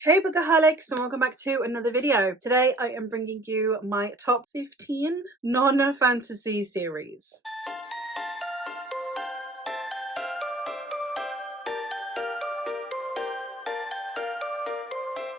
Hey Bookaholics, and welcome back to another video. Today I am bringing you my top 15 non-fantasy series.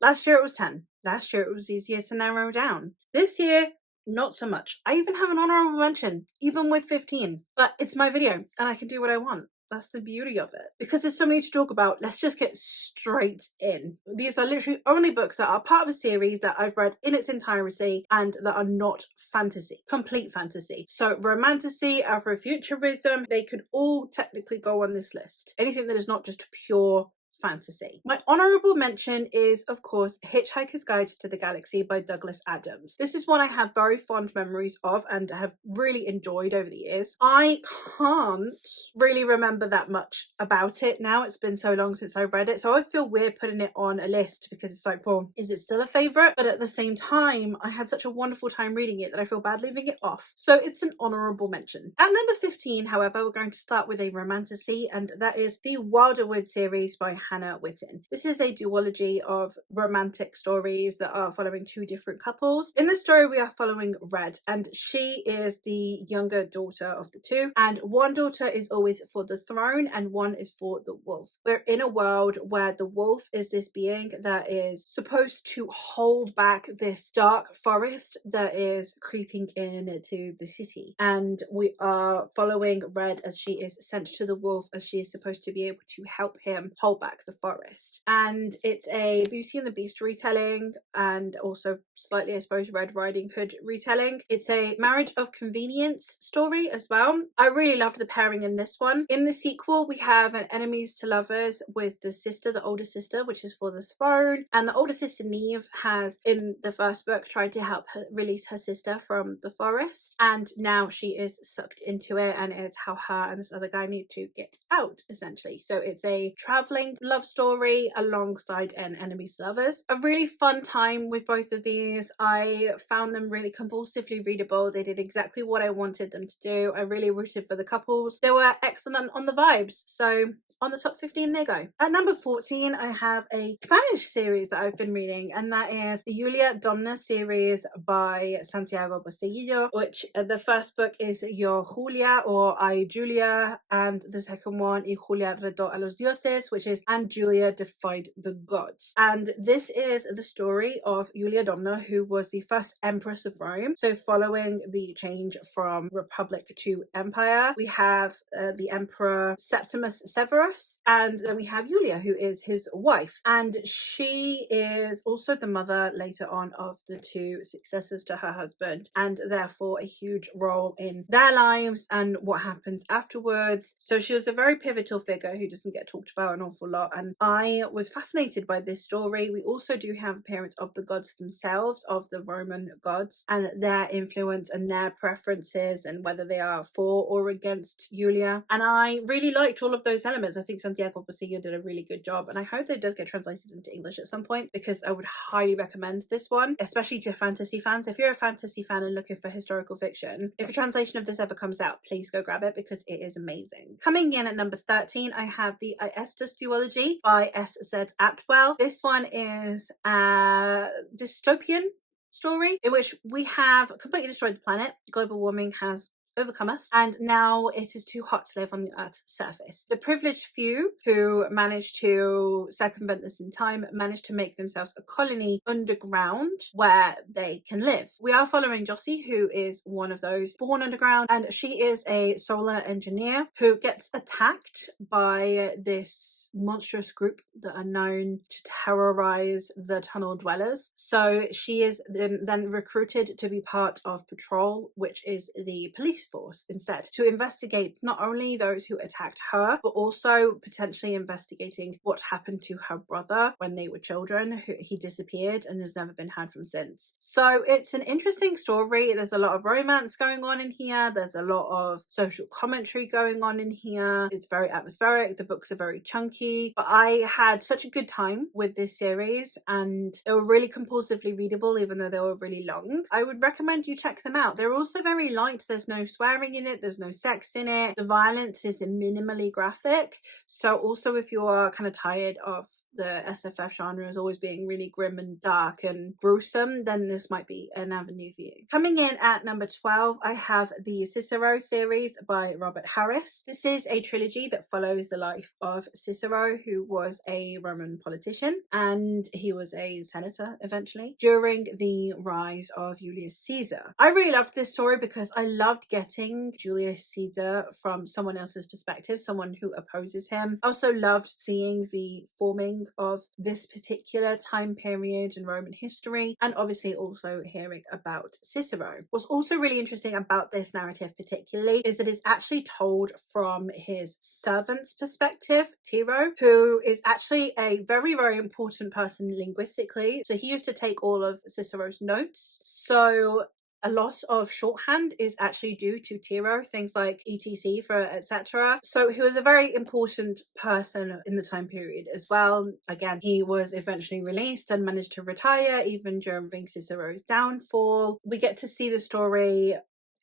Last year it was 10. Last year it was easier to narrow down. This year, not so much. I even have an honourable mention, even with 15. But it's my video, and I can do what I want. That's the beauty of it. Because there's so many to talk about, let's just get straight in. These are literally only books that are part of a series that I've read in its entirety and that are not fantasy, complete fantasy. So romantasy, Afrofuturism, they could all technically go on this list. Anything that is not just pure fantasy. My honourable mention is, of course, Hitchhiker's Guide to the Galaxy by Douglas Adams. This is one I have very fond memories of and have really enjoyed over the years. I can't really remember that much about it now. It's been so long since I've read it, so I always feel weird putting it on a list because it's like, well, is it still a favourite? But at the same time, I had such a wonderful time reading it that I feel bad leaving it off. So it's an honourable mention. At number 15, however, we're going to start with a romantasy, and that is the Wilderwood series by Hannah Whitten. This is a duology of romantic stories that are following two different couples. In the story, we are following Red, and she is the younger daughter of the two, and one daughter is always for the throne and one is for the wolf. We're in a world where the wolf is this being that is supposed to hold back this dark forest that is creeping into the city, and we are following Red as she is sent to the wolf as she is supposed to be able to help him hold back the forest. And it's a Beauty and the Beast retelling, and also slightly, I suppose, Red Riding Hood retelling. It's a marriage of convenience story as well. I really loved the pairing in this one. In the sequel, we have an enemies to lovers with the sister, the older sister, which is for the throne, and the older sister Neve has, in the first book, tried to help her release her sister from the forest, and now she is sucked into it, and it's how her and this other guy need to get out, essentially. So it's a traveling love story alongside an enemies to lovers. A really fun time with both of these. I found them really compulsively readable. They did exactly what I wanted them to do. I really rooted for the couples. They were excellent on the vibes. So on the top 15 they go. At number 14, I have a Spanish series that I've been reading, and that is the Julia Domna series by Santiago Bustillo, which the first book is Yo Julia, or I Julia, and the second one is Julia retó a los dioses, which is And Julia Defied the Gods. And this is the story of Julia Domna, who was the first empress of Rome. So following the change from Republic to Empire, we have the Emperor Septimus Severus, and then we have Julia, who is his wife, and she is also the mother later on of the two successors to her husband, and therefore a huge role in their lives and what happens afterwards. So she was a very pivotal figure who doesn't get talked about an awful lot, and I was fascinated by this story. We also do have appearance of the gods themselves, of the Roman gods, and their influence and their preferences and whether they are for or against Julia, and I really liked all of those elements. I think Santiago Bustillo did a really good job, and I hope that it does get translated into English at some point, because I would highly recommend this one, especially to fantasy fans. If you're a fantasy fan and looking for historical fiction, if a translation of this ever comes out, please go grab it because it is amazing. Coming in at number 13, I have the Aestus duology by S.Z. Atwell. This one is a dystopian story in which we have completely destroyed the planet. Global warming has overcome us, and now it is too hot to live on the Earth's surface. The privileged few who managed to circumvent this in time managed to make themselves a colony underground where they can live. We are following Jossie, who is one of those born underground, and she is a solar engineer who gets attacked by this monstrous group that are known to terrorize the tunnel dwellers. So she is then recruited to be part of Patrol, which is the police force, instead, to investigate not only those who attacked her, but also potentially investigating what happened to her brother when they were children. He disappeared and has never been heard from since. So it's an interesting story. There's a lot of romance going on in here. There's a lot of social commentary going on in here. It's very atmospheric. The books are very chunky, but I had such a good time with this series, and they were really compulsively readable, even though they were really long. I would recommend you check them out. They're also very light. There's no swearing in it, there's no sex in it, the violence is minimally graphic. So also if you are kind of tired of the SFF genre as always being really grim and dark and gruesome, then this might be an avenue for you. Coming in at number 12, I have the Cicero series by Robert Harris. This is a trilogy that follows the life of Cicero, who was a Roman politician, and he was a senator eventually during the rise of Julius Caesar. I really loved this story because I loved getting Julius Caesar from someone else's perspective, someone who opposes him. I also loved seeing the forming of this particular time period in Roman history, and obviously also hearing about Cicero. What's also really interesting about this narrative particularly is that it's actually told from his servant's perspective, Tiro, who is actually a very, very important person linguistically. So he used to take all of Cicero's notes. So a lot of shorthand is actually due to Tiro, things like etc. for etc. So he was a very important person in the time period as well. Again, he was eventually released and managed to retire even during Cicero's downfall. We get to see the story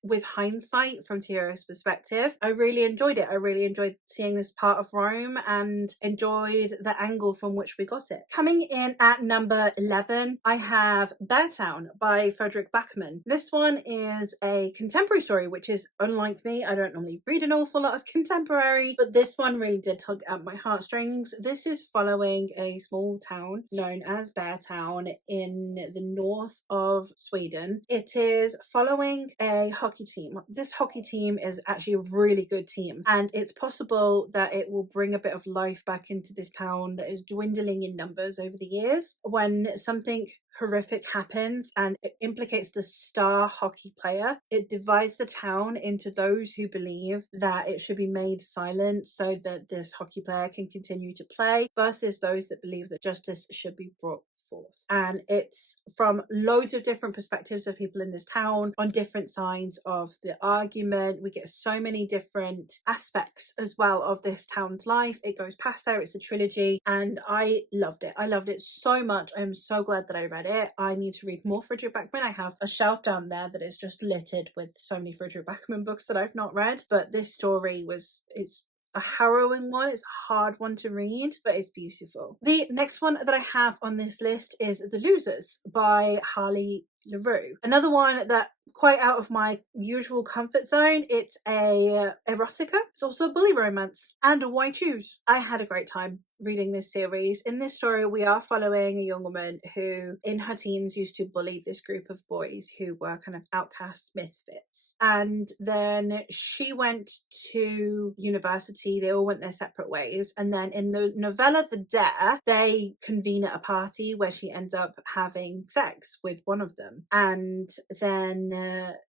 with hindsight from Tiro's perspective. I really enjoyed it. I really enjoyed seeing this part of Rome and enjoyed the angle from which we got it. Coming in at number 11, I have Beartown by Frederick Backman. This one is a contemporary story, which is unlike me. I don't normally read an awful lot of contemporary, but this one really did tug at my heartstrings. This is following a small town known as Beartown in the north of Sweden. It is following a hockey team. This hockey team is actually a really good team, and it's possible that it will bring a bit of life back into this town that is dwindling in numbers over the years when something horrific happens and it implicates the star hockey player. It divides the town into those who believe that it should be made silent so that this hockey player can continue to play versus those that believe that justice should be brought forth. And it's from loads of different perspectives of people in this town on different sides of the argument. We get so many different aspects as well of this town's life. It goes past there. It's a trilogy and I loved it. I loved it so much. I'm so glad that I read it. I need to read more Frederick Backman. I have a shelf down there that is just littered with so many Frederick Backman books that I've not read, but this story it's a harrowing one. It's a hard one to read, but it's beautiful. The next one that I have on this list is The Losers by Harley LaRue. Another one that quite out of my usual comfort zone. It's a erotica. It's also a bully romance. And why choose? I had a great time reading this series. In this story, we are following a young woman who in her teens used to bully this group of boys who were kind of outcast misfits. And then she went to university. They all went their separate ways. And then in the novella The Dare, they convene at a party where she ends up having sex with one of them. And then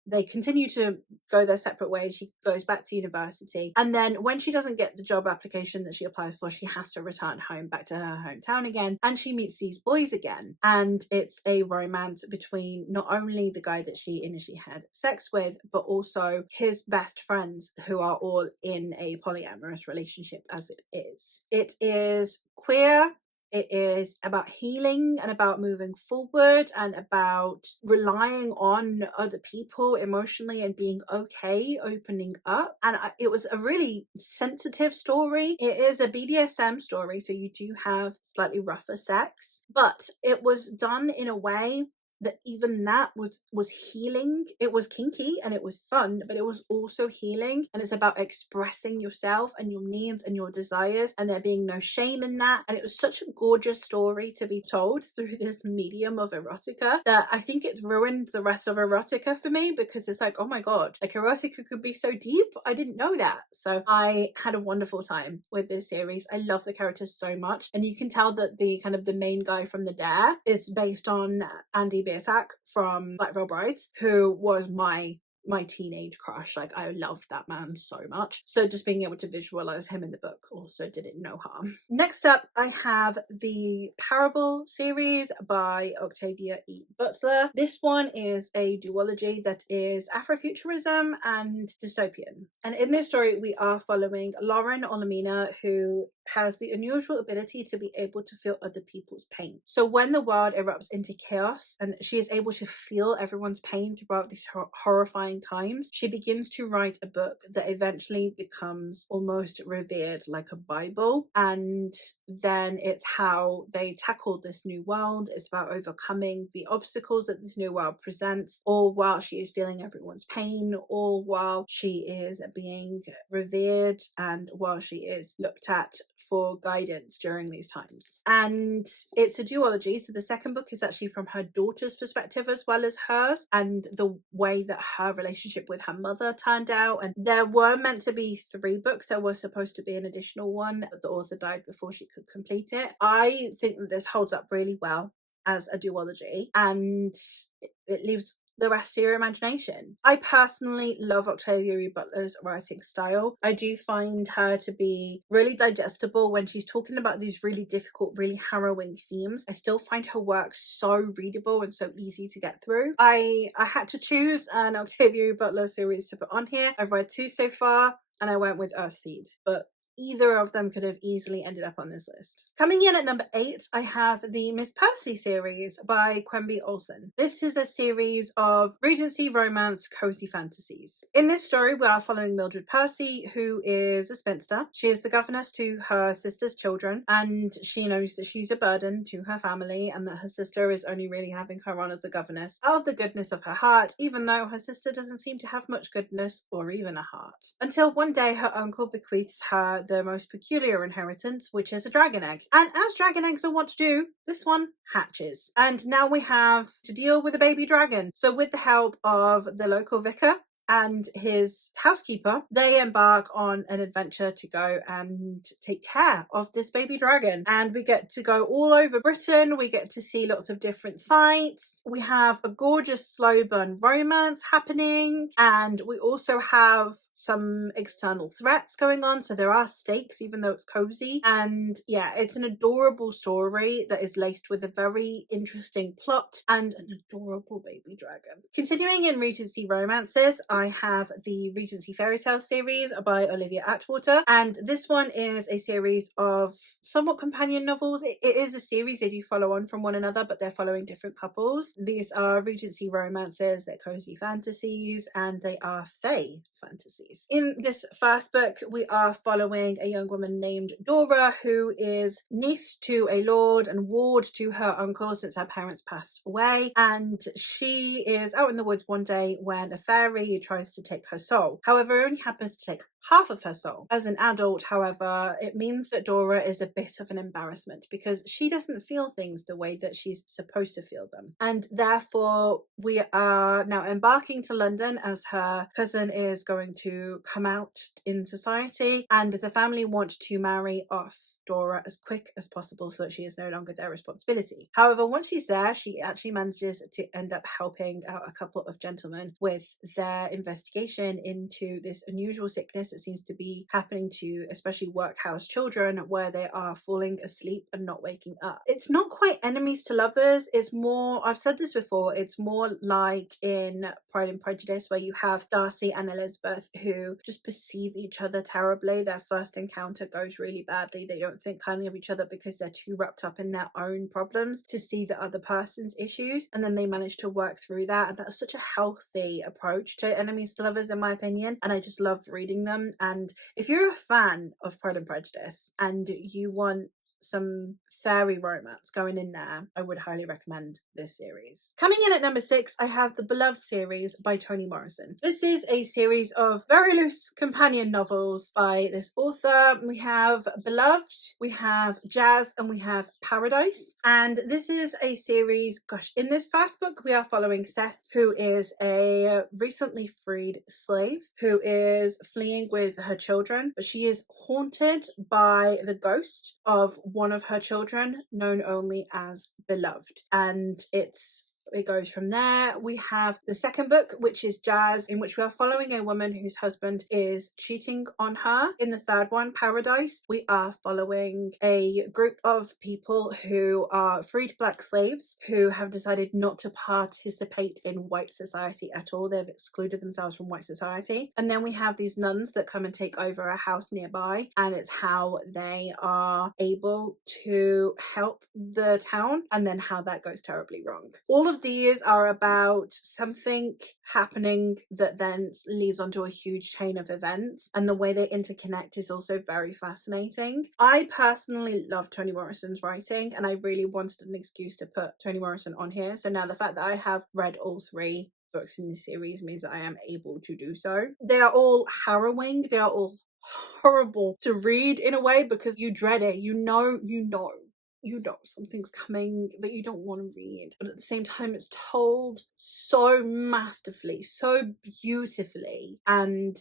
they continue to go their separate ways. She goes back to university. And then when she doesn't get the job application that she applies for, she has to return home back to her hometown again. And she meets these boys again. And it's a romance between not only the guy that she initially had sex with, but also his best friends who are all in a polyamorous relationship as it is. It is queer. It is about healing and about moving forward and about relying on other people emotionally and being okay, opening up. And it was a really sensitive story. It is a BDSM story, so you do have slightly rougher sex, but it was done in a way that even that was healing. It was kinky and it was fun, but it was also healing, and it's about expressing yourself and your needs and your desires, and there being no shame in that. And it was such a gorgeous story to be told through this medium of erotica that I think it's ruined the rest of erotica for me, because it's like, oh my god, like erotica could be so deep. I didn't know that. So I had a wonderful time with this series. I love the characters so much, and you can tell that the kind of the main guy from The Dare is based on Andy Biersack from Black Veil Brides, who was my teenage crush. Like, I loved that man so much. So just being able to visualize him in the book also did it no harm. Next up, I have the Parable series by Octavia E. Butler. This one is a duology that is Afrofuturism and dystopian. And in this story, we are following Lauren Olamina, who has the unusual ability to be able to feel other people's pain. So when the world erupts into chaos and she is able to feel everyone's pain throughout these horrifying times, she begins to write a book that eventually becomes almost revered like a Bible. And then it's how they tackle this new world. It's about overcoming the obstacles that this new world presents, all while she is feeling everyone's pain, all while she is being revered, and while she is looked at for guidance during these times. And it's a duology, so the second book is actually from her daughter's perspective as well as hers, and the way that her relationship with her mother turned out. And there were meant to be 3 books. There was supposed to be an additional one, but the author died before she could complete it. I think that this holds up really well as a duology, and it leaves the rest to your imagination. I personally love Octavia E. Butler's writing style. I do find her to be really digestible when she's talking about these really difficult, really harrowing themes. I still find her work so readable and so easy to get through. I had to choose an Octavia E. Butler series to put on here. I've read 2 so far, and I went with Earthseed, but either of them could have easily ended up on this list. Coming in at number 8, I have the Miss Percy series by Quenby Olson. This is a series of Regency romance cozy fantasies. In this story, we are following Mildred Percy, who is a spinster. She is the governess to her sister's children, and she knows that she's a burden to her family and that her sister is only really having her on as a governess out of the goodness of her heart, even though her sister doesn't seem to have much goodness or even a heart. Until one day her uncle bequeaths her the most peculiar inheritance, which is a dragon egg. And as dragon eggs are wont to do, this one hatches. And now we have to deal with a baby dragon. So with the help of the local vicar and his housekeeper, they embark on an adventure to go and take care of this baby dragon. And we get to go all over Britain. We get to see lots of different sites. We have a gorgeous slow burn romance happening, and we also have some external threats going on, so there are stakes even though it's cozy. And yeah, it's an adorable story that is laced with a very interesting plot and an adorable baby dragon. Continuing in Regency romances, I have the Regency Fairy Tale series by Olivia Atwater, and this one is a series of somewhat companion novels. It is a series, they do follow on from one another, but they're following different couples. These are Regency romances, they're cozy fantasies, and they are fae fantasies. In this first book, we are following a young woman named Dora, who is niece to a lord and ward to her uncle since her parents passed away, and she is out in the woods one day when a fairy tries to take her soul. However, it only happens to take half of her soul. As an adult, however, it means that Dora is a bit of an embarrassment because she doesn't feel things the way that she's supposed to feel them. And therefore, we are now embarking to London as her cousin is going to come out in society, and the family want to marry off Dora as quick as possible so that she is no longer their responsibility. However, once she's there, she actually manages to end up helping out a couple of gentlemen with their investigation into this unusual sickness that seems to be happening to especially workhouse children, where they are falling asleep and not waking up. It's not quite enemies to lovers, it's more, I've said this before, it's more like in Pride and Prejudice, where you have Darcy and Elizabeth who just perceive each other terribly. Their first encounter goes really badly. They don't think kindly of each other because they're too wrapped up in their own problems to see the other person's issues, and then they manage to work through that. And that's such a healthy approach to enemies to lovers, in my opinion, and I just love reading them. And if you're a fan of Pride and Prejudice and you want some fairy romance going in there, I would highly recommend this series. Coming in at number 6, I have the Beloved series by Toni Morrison. This is a series of very loose companion novels by this author. We have Beloved, we have Jazz, and we have Paradise. And this is a series, gosh, in this first book we are following Seth, who is a recently freed slave who is fleeing with her children, but she is haunted by the ghost of one of her children, known only as Beloved. And it's it goes from there. We have the second book, which is Jazz, in which we are following a woman whose husband is cheating on her. In the third one, Paradise, we are following a group of people who are freed black slaves who have decided not to participate in white society at all. They've excluded themselves from white society. And then we have these nuns that come and take over a house nearby, and it's how they are able to help the town, and then how that goes terribly wrong. All of these are about something happening that then leads onto a huge chain of events, and the way they interconnect is also very fascinating. I personally love Toni Morrison's writing, and I really wanted an excuse to put Toni Morrison on here. So now the fact that I have read all 3 books in this series means that I am able to do so. They are all harrowing. They are all horrible to read in a way, because you dread it. You know something's coming that you don't want to read, but at the same time it's told so masterfully, so beautifully, and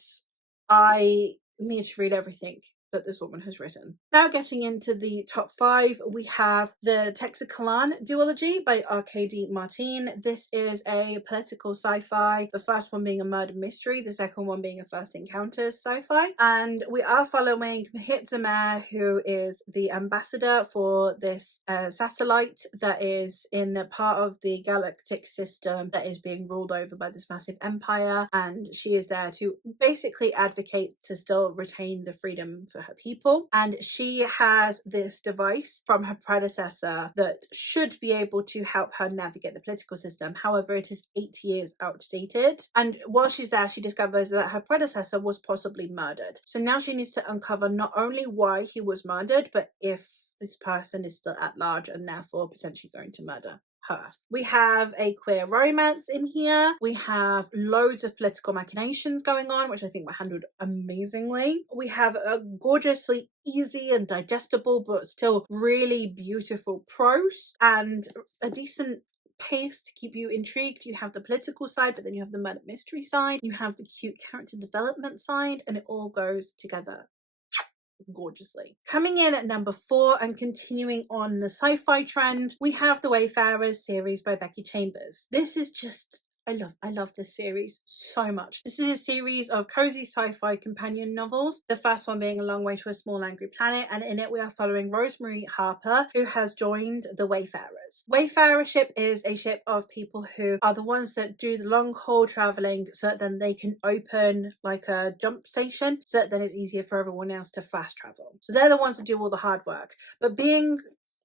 I need to read everything that this woman has written. Now getting into the top 5, we have the Texacalan duology by R.K.D. Martin. This is a political sci-fi, the first one being a murder mystery, the second one being a first encounters sci-fi, and we are following Mahit, who is the ambassador for this satellite that is in a part of the galactic system that is being ruled over by this massive empire, and she is there to basically advocate to still retain the freedom for her people. And she has this device from her predecessor that should be able to help her navigate the political system. However, it is 8 years outdated, and while she's there she discovers that her predecessor was possibly murdered. So now she needs to uncover not only why he was murdered, but if this person is still at large and therefore potentially going to murder her. We have a queer romance in here. We have loads of political machinations going on, which I think were handled amazingly. We have a gorgeously easy and digestible but still really beautiful prose, and a decent pace to keep you intrigued. You have the political side, but then you have the murder mystery side, you have the cute character development side, and it all goes together gorgeously. Coming in at number 4 and continuing on the sci-fi trend, we have the Wayfarers series by Becky Chambers. This is just I love this series so much. This is a series of cozy sci-fi companion novels, the first one being A Long Way to a Small Angry Planet, and in it we are following Rosemary Harper, who has joined the Wayfarers. Wayfarer ship is a ship of people who are the ones that do the long haul traveling, so that then they can open like a jump station, so that then it's easier for everyone else to fast travel. So they're the ones that do all the hard work. But being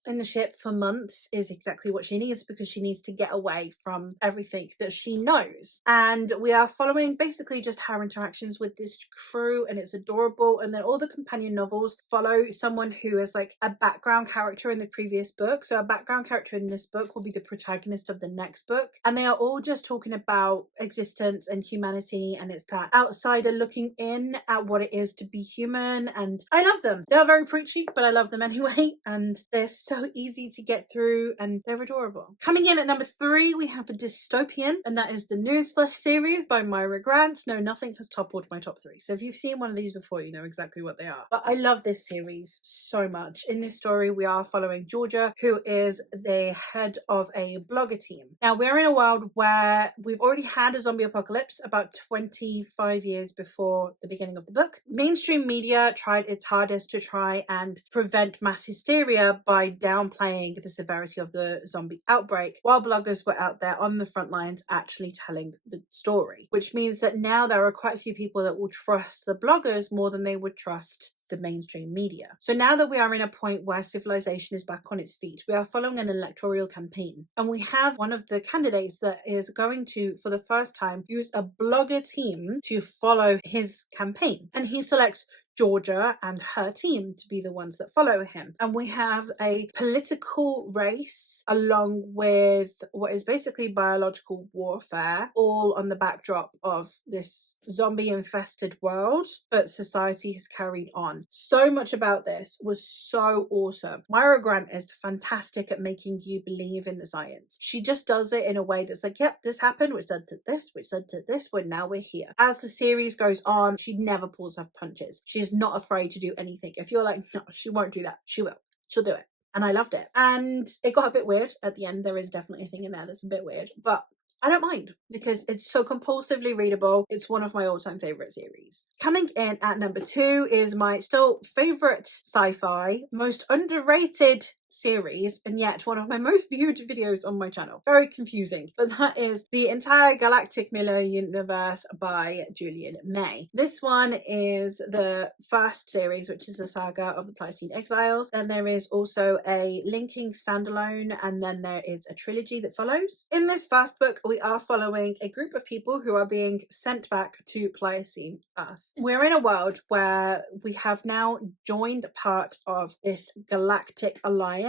in the ship for months is exactly what she needs, because she needs to get away from everything that she knows. And we are following basically just her interactions with this crew, and it's adorable. And then all the companion novels follow someone who is like a background character in the previous book. So a background character in this book will be the protagonist of the next book, and they are all just talking about existence and humanity, and it's that outsider looking in at what it is to be human. And I love them. They're very preachy, but I love them anyway, and they're so easy to get through, and they're adorable. Coming in at number 3, we have a dystopian, and that is the Newsflash series by Myra Grant. No, nothing has toppled my top 3. So if you've seen one of these before, you know exactly what they are. But I love this series so much. In this story, we are following Georgia, who is the head of a blogger team. Now, we're in a world where we've already had a zombie apocalypse about 25 years before the beginning of the book. Mainstream media tried its hardest to try and prevent mass hysteria by downplaying the severity of the zombie outbreak, while bloggers were out there on the front lines actually telling the story, which means that now there are quite a few people that will trust the bloggers more than they would trust the mainstream media. So now that we are in a point where civilization is back on its feet, we are following an electoral campaign, and we have one of the candidates that is going to, for the first time, use a blogger team to follow his campaign, and he selects Georgia and her team to be the ones that follow him. And we have a political race along with what is basically biological warfare, all on the backdrop of this zombie infested world, but society has carried on. So much about this was so awesome. Myra Grant is fantastic at making you believe in the science. She just does it in a way that's like, yep, this happened, which led to this, which led to this, but now we're here. As the series goes on, she never pulls her punches. She's not afraid to do anything. If you're like, no, she won't do that, she will. She'll do it. and I loved it. And it got a bit weird at the end. There is definitely a thing in there that's a bit weird, but I don't mind because it's so compulsively readable. It's one of my all-time favorite series. Coming in at number 2 is my still favorite sci-fi, most underrated series, and yet one of my most viewed videos on my channel. Very confusing, but that is The Entire Galactic Miller Universe by Julian May. This one is the first series, which is the saga of the Pliocene Exiles, and there is also a linking standalone, and then there is a trilogy that follows. In this first book, we are following a group of people who are being sent back to Pliocene Earth. We're in a world where we have now joined part of this galactic alliance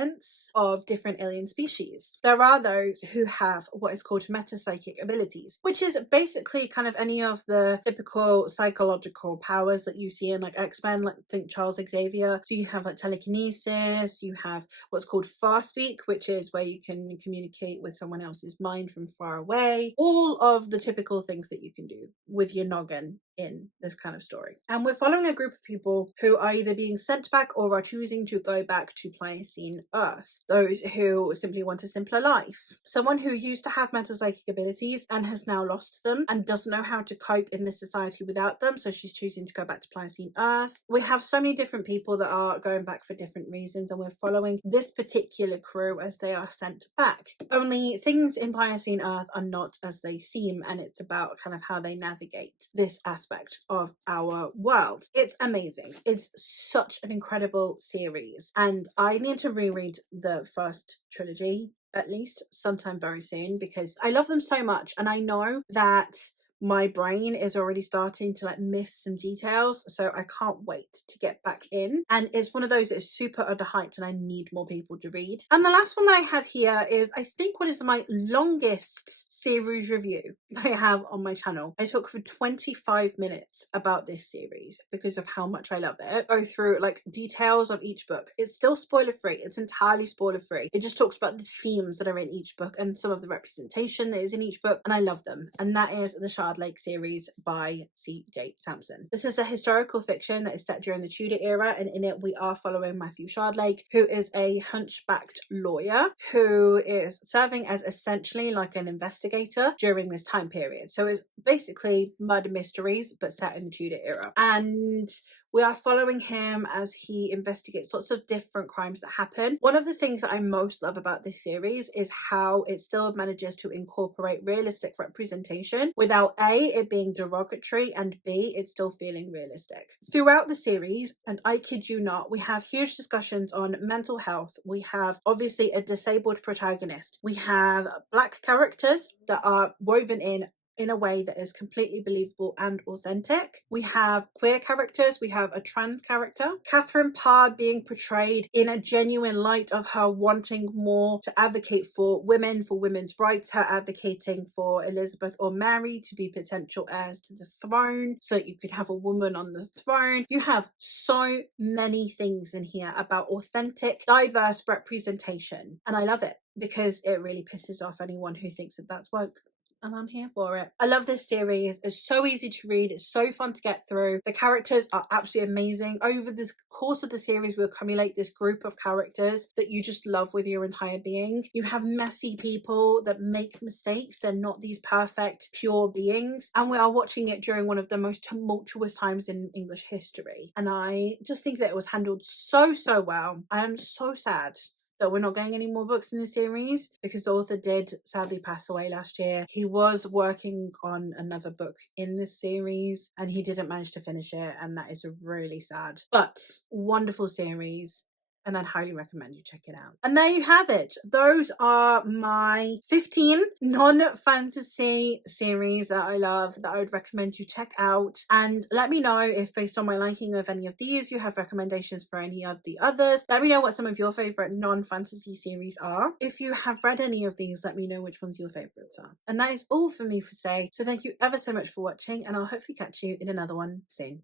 of different alien species. There are those who have what is called metapsychic abilities, which is basically kind of any of the typical psychological powers that you see in like X-Men, like think Charles Xavier. So you have like telekinesis, you have what's called far speak, which is where you can communicate with someone else's mind from far away. All of the typical things that you can do with your noggin in this kind of story. And we're following a group of people who are either being sent back or are choosing to go back to Pliocene Earth. Those who simply want a simpler life. Someone who used to have metapsychic abilities and has now lost them and doesn't know how to cope in this society without them, so she's choosing to go back to Pliocene Earth. We have so many different people that are going back for different reasons, and we're following this particular crew as they are sent back. Only things in Pliocene Earth are not as they seem, and it's about kind of how they navigate this aspect of our world. It's amazing. It's such an incredible series, and I need to reread the first trilogy at least sometime very soon because I love them so much, and I know that my brain is already starting to like miss some details, so I can't wait to get back in. And it's one of those that is super underhyped and I need more people to read. And the last one that I have here is I think what is my longest series review that I have on my channel. I talk for 25 minutes about this series because of how much I love it. Go through like details of each book. It's still spoiler free. It's entirely spoiler free. It just talks about the themes that are in each book and some of the representation that is in each book, and I love them. And that is the Shard Lake series by C.J. Sampson. This is a historical fiction that is set during the Tudor era, and in it we are following Matthew Shardlake, who is a hunchbacked lawyer who is serving as essentially like an investigator during this time period. So it's basically murder mysteries but set in the Tudor era, and we are following him as he investigates lots of different crimes that happen. One of the things that I most love about this series is how it still manages to incorporate realistic representation without A, it being derogatory, and B, it's still feeling realistic. Throughout the series, and I kid you not, we have huge discussions on mental health. We have obviously a disabled protagonist. We have Black characters that are woven in a way that is completely believable and authentic. We have queer characters, we have a trans character. Catherine Parr being portrayed in a genuine light of her wanting more to advocate for women, for women's rights, her advocating for Elizabeth or Mary to be potential heirs to the throne so that you could have a woman on the throne. You have so many things in here about authentic, diverse representation, and I love it because it really pisses off anyone who thinks that that's woke. And I'm here for it. I love this series. It's so easy to read. It's so fun to get through. The characters are absolutely amazing. Over the course of the series, we accumulate this group of characters that you just love with your entire being. You have messy people that make mistakes. They're not these perfect, pure beings. And we are watching it during one of the most tumultuous times in English history. And I just think that it was handled so well. I am so sad that we're not getting any more books in the series because the author did sadly pass away last year. He was working on another book in this series and he didn't manage to finish it, and that is really sad. But wonderful series, and I'd highly recommend you check it out. And there you have it. Those are my 15 non-fantasy series that I love, that I would recommend you check out. And let me know if, based on my liking of any of these, you have recommendations for any of the others. Let me know what some of your favorite non-fantasy series are. If you have read any of these, let me know which ones your favorites are. And that is all for me for today. So thank you ever so much for watching, and I'll hopefully catch you in another one soon.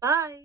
Bye.